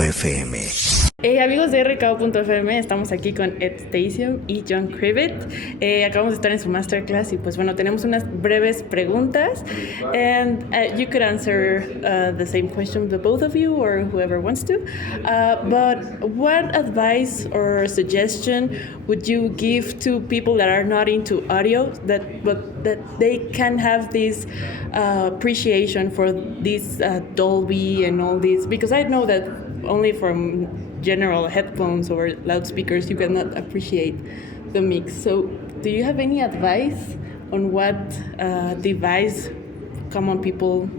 RKO.fm. Amigos de RKO.fm, estamos aquí con Stasium y John Crivet. Acabamos de estar en su masterclass y pues bueno, tenemos unas breves preguntas. And you could answer the same question, the both of you or whoever wants to. But what advice or suggestion would you give to people that are not into audio, that they can have this appreciation for this Dolby and all this? Because I know that only from general headphones or loudspeakers you cannot appreciate the mix. So do you have any advice on what device common people,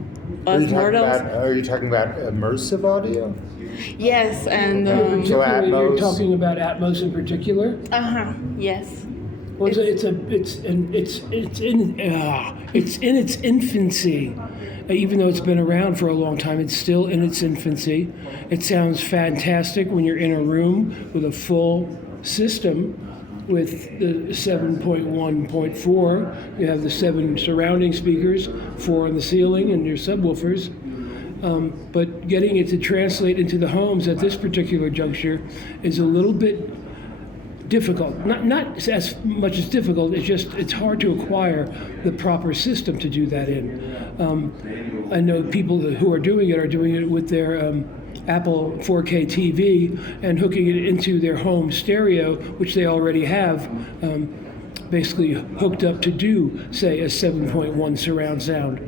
us mortals? Are you talking about immersive audio? Yes, and So Atmos. You're talking about Atmos in particular. Yes. Well, it's in its infancy. Even though it's been around for a long time, it's still in its infancy. It sounds fantastic when you're in a room with a full system with the 7.1.4. You have the 7 surrounding speakers, 4 on the ceiling, and your subwoofers. But getting it to translate into the homes at this particular juncture is a little bit difficult. Not as much as difficult, it's hard to acquire the proper system to do that in. I know people who are doing it with their Apple 4K TV and hooking it into their home stereo, which they already have basically hooked up to do, say, a 7.1 surround sound.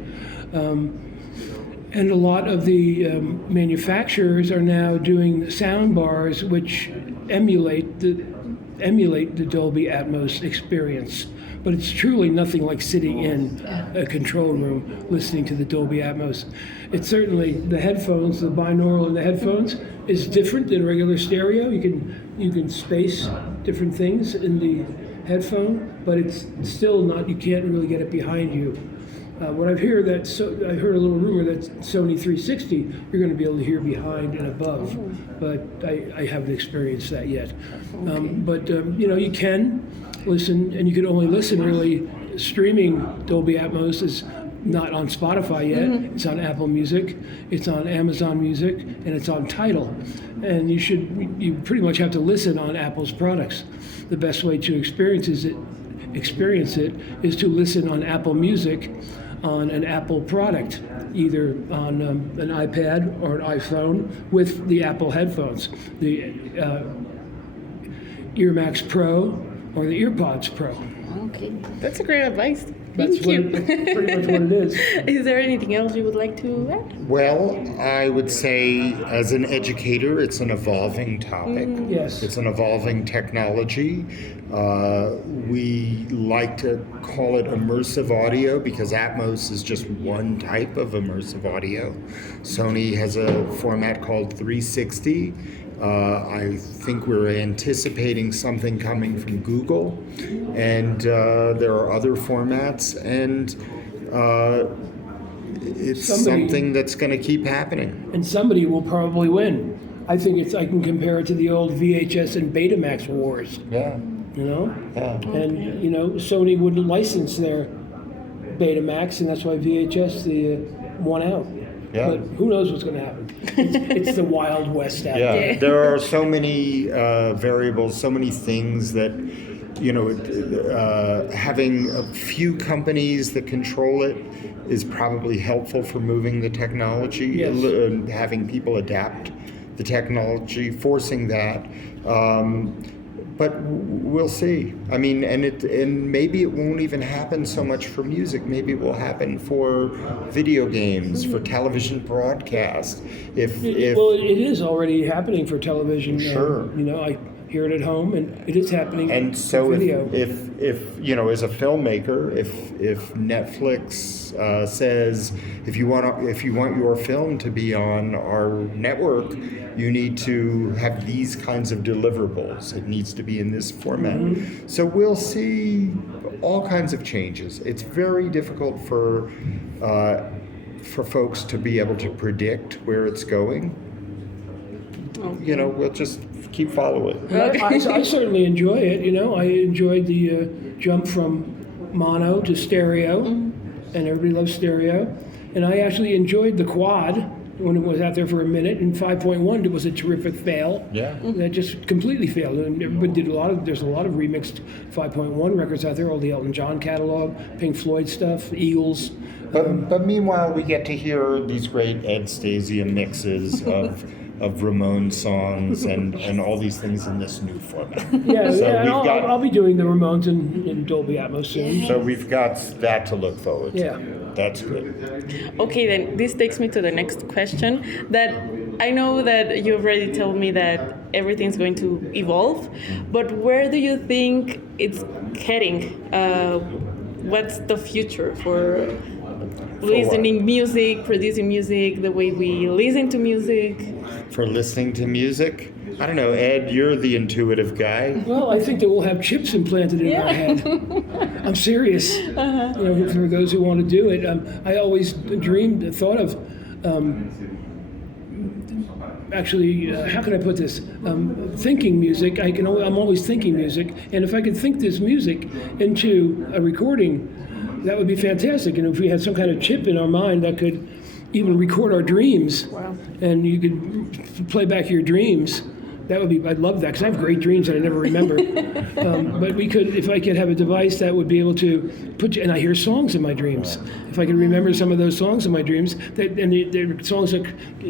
And a lot of the manufacturers are now doing sound bars which emulate the Dolby Atmos experience. But it's truly nothing like sitting in a control room listening to the Dolby Atmos. It's certainly the headphones, the binaural in the headphones is different than regular stereo. You can space different things in the headphone, but it's still not. You can't really get it behind you. What I've heard I heard a little rumor that Sony 360 you're going to be able to hear behind and above, but I haven't experienced that yet. You can listen, and you can only listen really. Streaming Dolby Atmos is not on Spotify yet. Mm-hmm. It's on Apple Music, it's on Amazon Music, and it's on Tidal. And you pretty much have to listen on Apple's products. The best way to experience it is to listen on Apple Music on an Apple product, either on an iPad or an iPhone with the Apple headphones, the EarMax Pro or the EarPods Pro. Okay, that's a great advice. That's Thank you. Pretty much what it is. Is there anything else you would like to add? Well, I would say as an educator, it's an evolving topic. Yes. It's an evolving technology. We like to call it immersive audio because Atmos is just one type of immersive audio. Sony has a format called 360. I think we're anticipating something coming from Google, and there are other formats, and it's something that's going to keep happening. And somebody will probably win. I think I can compare it to the old VHS and Betamax wars. Yeah. Yeah. Okay. And Sony wouldn't license their Betamax, and that's why VHS won out. Yeah. But who knows what's going to happen? It's the Wild West out there. Yeah, there are so many variables, so many things that, having a few companies that control it is probably helpful for moving the technology, yes. Having people adapt the technology, forcing that. But we'll see. I mean, and maybe it won't even happen so much for music. Maybe it will happen for video games, for television broadcast. Well, it is already happening for television. Sure. I hear it at home, and it is happening. And so, for video. if as a filmmaker, if Netflix says if you want your film to be on our network, you need to have these kinds of deliverables. It needs to be in this format. Mm-hmm. So we'll see all kinds of changes. It's very difficult for folks to be able to predict where it's going. Okay. We'll just keep following it. I certainly enjoy it. I enjoyed the jump from mono to stereo, and everybody loves stereo. And I actually enjoyed the quad when it was out there for a minute, and 5.1 was a terrific fail. Yeah. That just completely failed. And everybody did there's a lot of remixed 5.1 records out there, all the Elton John catalog, Pink Floyd stuff, Eagles. But meanwhile, we get to hear these great Ed Stasium mixes of Ramones songs and all these things in this new format. Yeah, So and we've got- I'll be doing the Ramones in Dolby Atmos soon. So we've got that to look forward to. Yeah. That's good. Okay, then this takes me to the next question. That I know that you already told me that everything's going to evolve, but where do you think it's heading? What's the future for listening music, producing music, the way we listen to music? For listening to music, I don't know, Ed, you're the intuitive guy. Well, I think that we'll have chips implanted in our head. I'm serious. You know, for those who want to do it, I always thought of. Actually, how can I put this? Thinking music. I'm always thinking music, and if I could think this music into a recording, that would be fantastic. And if we had some kind of chip in our mind that could even record our dreams, and you could play back your dreams, that would be. I'd love that because I have great dreams that I never remember. But if I could have a device that would be able to and I hear songs in my dreams. If I could remember some of those songs in my dreams, they're songs that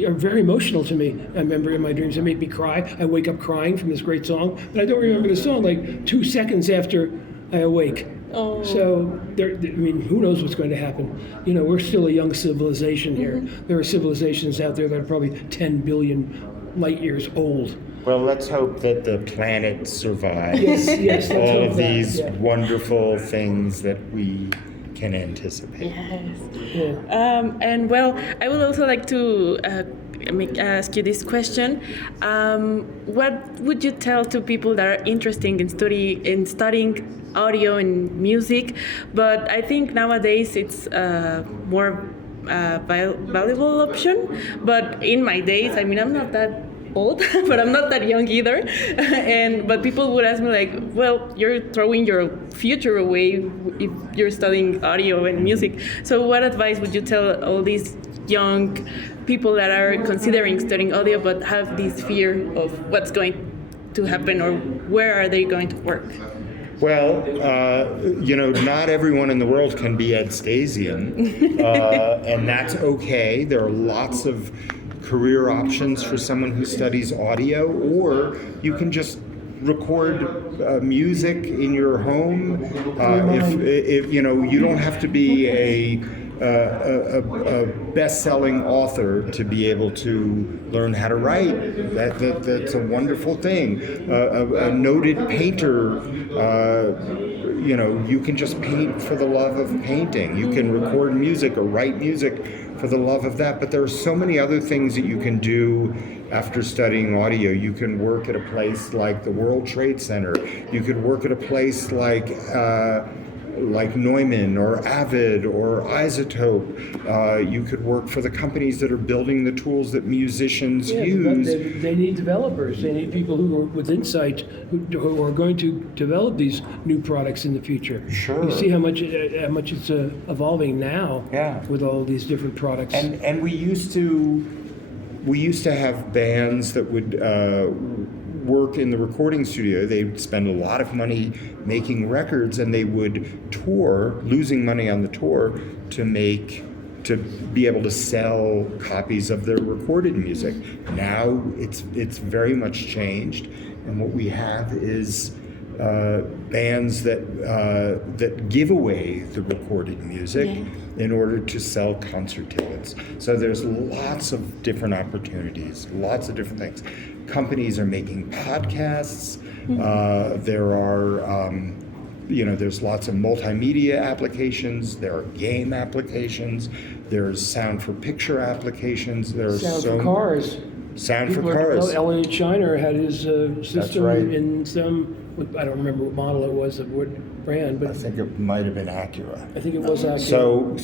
are very emotional to me. I remember in my dreams, they make me cry. I wake up crying from this great song, but I don't remember the song like 2 seconds after I awake. Oh. So, who knows what's going to happen? You know, we're still a young civilization here. There are civilizations out there that are probably 10 billion light years old. Well, let's hope that the planet survives Yes, let's all hope of that, these yeah. wonderful things that we can anticipate. Yes. Yeah. And well, I would also like to ask you this question. What would you tell to people that are interested in studying audio and music? But I think nowadays it's more valuable option. But in my days, I mean, I'm not that old, but I'm not that young either. But people would ask me like, well, you're throwing your future away if you're studying audio and music. So what advice would you tell all these young people that are considering studying audio but have this fear of what's going to happen or where are they going to work? Well, not everyone in the world can be Ed Stasium, and that's okay. There are lots of career options for someone who studies audio, or you can just record music in your home. If you don't have to be a best-selling author to be able to learn how to write. That's a wonderful thing. A noted painter, you can just paint for the love of painting. You can record music or write music for the love of that. But there are so many other things that you can do after studying audio. You can work at a place like the World Trade Center. You could work at a place like Neumann or Avid or Isotope. You could work for the companies that are building the tools that musicians use. They need developers. They need people who are with insight who are going to develop these new products in the future. Sure. You see how much it's evolving now. Yeah. With all these different products. And we used to have bands that would work in the recording studio. They'd spend a lot of money making records, and they would tour, losing money on the tour to be able to sell copies of their recorded music. Now it's very much changed, and what we have is bands that give away the recorded music in order to sell concert tickets. So there's lots of different opportunities, lots of different things. Companies are making podcasts. There are, there's lots of multimedia applications. There are game applications. There's sound for picture applications. There's Sound for cars. Sound for cars. Elliot Shiner had his system right. in some, I don't remember what model it was, what brand, but I think it might have been Acura. I think it was Acura.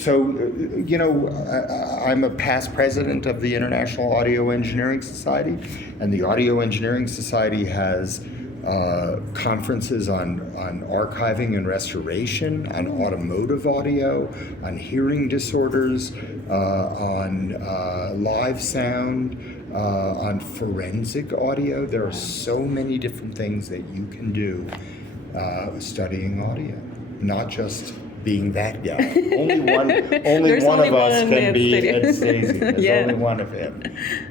I'm a past president of the International Audio Engineering Society, and the Audio Engineering Society has conferences on archiving and restoration, on automotive audio, on hearing disorders, on live sound, on forensic audio. There are so many different things that you can do studying audio, not just being that guy. Only one of us can be Ed Stasium. There's only one of him.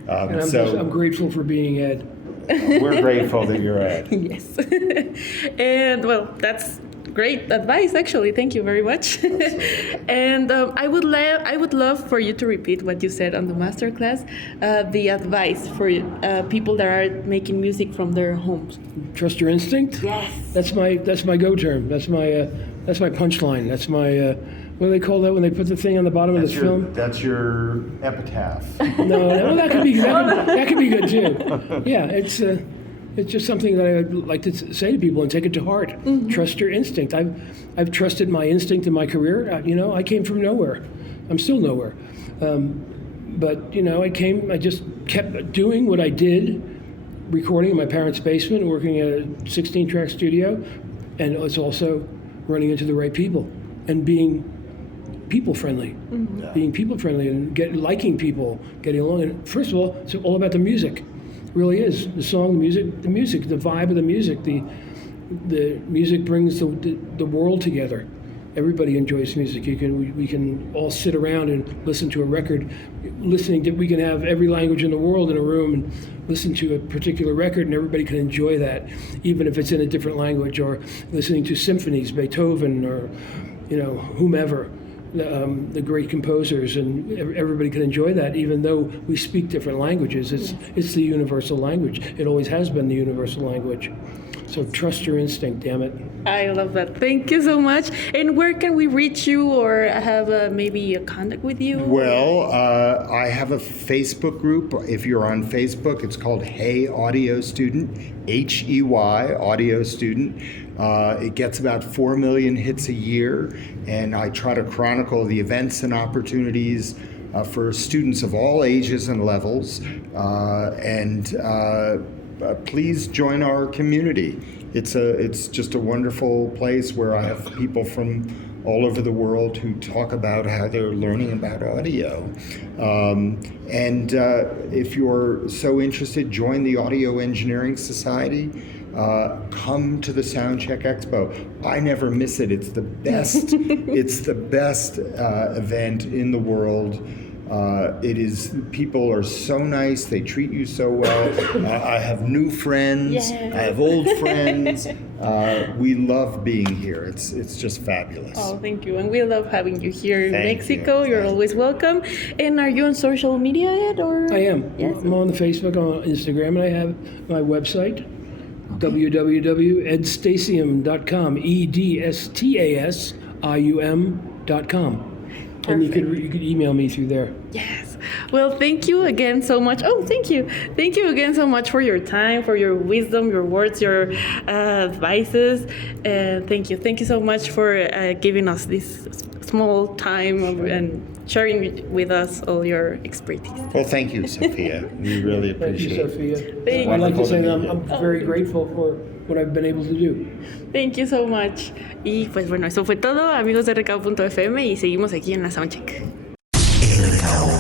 And I'm grateful for being Ed. We're grateful that you're Ed. Yes. And well, that's great advice, actually. Thank you very much. And I would love for you to repeat what you said on the masterclass, the advice for people that are making music from their homes. Trust your instinct. Yes. That's my go term. That's my punchline. That's my what do they call that when they put the thing on the bottom of the film? That's your epitaph. No, that could be good too. Yeah, it's just something that I would like to say to people and take it to heart. Mm-hmm. Trust your instinct. I've trusted my instinct in my career. I came from nowhere. I'm still nowhere. But I just kept doing what I did, recording in my parents' basement, working at a 16-track studio, and it was also running into the right people and being people-friendly. Mm-hmm. Yeah. Being people-friendly and liking people, getting along. And first of all, it's all about the music. It really is. The song, the music, the vibe of the music. The music brings the world together. Everybody enjoys music. We can all sit around and listen to a record. We can have every language in the world in a room and listen to a particular record, and everybody can enjoy that, even if it's in a different language, or listening to symphonies, Beethoven, or whomever. The great composers, and everybody can enjoy that, even though we speak different languages. It's the universal language. It always has been the universal language. So trust your instinct, damn it. I love that. Thank you so much. And where can we reach you or have maybe a contact with you? Well, I have a Facebook group. If you're on Facebook, it's called Hey Audio Student, HEY Audio Student. It gets about 4 million hits a year, and I try to chronicle the events and opportunities for students of all ages and levels. Please join our community. It's just a wonderful place where I have people from all over the world who talk about how they're learning about audio. If you're so interested, join the Audio Engineering Society. Come to the SOUNDCHECK Expo. I never miss it. It's the best. It's the best event in the world. People are so nice. They treat you so well. I have new friends. Yes. I have old friends. We love being here. It's just fabulous. Oh, thank you. And we love having you here in Mexico. You. You're always welcome. And are you on social media yet? Or? I am. Yes. I'm on the Facebook, on Instagram, and I have my website, www.edstasium.com, EDSTASIUM.com. And you could email me through there. Yes. Well, thank you again so much. Oh, thank you. Thank you again so much for your time, for your wisdom, your words, your advices. Thank you. Thank you so much for giving us this small time and sharing with us all your expertise. Well, thank you, Sophia. We really appreciate it. Thank you, Sophia. I'd like to say that I'm very grateful for what I've been able to do. Thank you so much. Y pues bueno, eso fue todo, amigos de Recao.fm, y seguimos aquí en la Soundcheck. Recao.fm